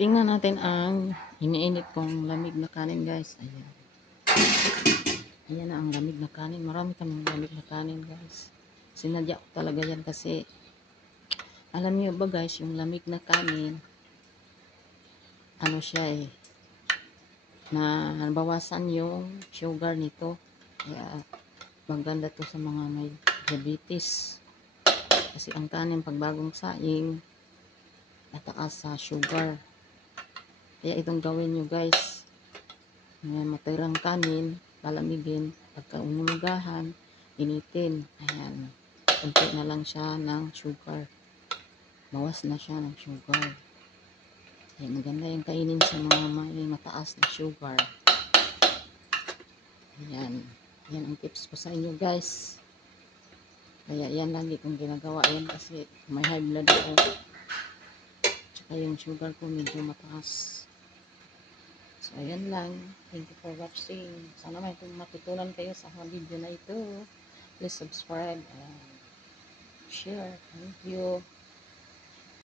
Tingnan natin ang iniinit kong lamig na kanin, guys. Ayan. Ayan na ang lamig na kanin. Marami kaming lamig na kanin, guys. Sinadya ko talaga yan kasi alam niyo ba, guys, yung lamig na kanin, ano siya na bawasan yung sugar nito. Kaya maganda to sa mga may diabetes. Kasi ang kanin pag bagong saing, nataas sa sugar. Kaya itong gawin nyo, guys. May matirang kanin, palamigin, pagka umugahan, initin. Ayan. Kunti na lang siya ng sugar. Bawas na siya ng sugar. Kaya maganda yung kainin sa mga may mataas na sugar. Ayan. Ayan ang tips ko sa inyo, guys. Kaya yan lagi kong ginagawa. Ayan kasi may high blood ako. Tsaka yung sugar ko medyo mataas. So, ayan lang. Thank you for watching. Sana may matutunan kayo sa video na ito. Please subscribe and share. Thank you.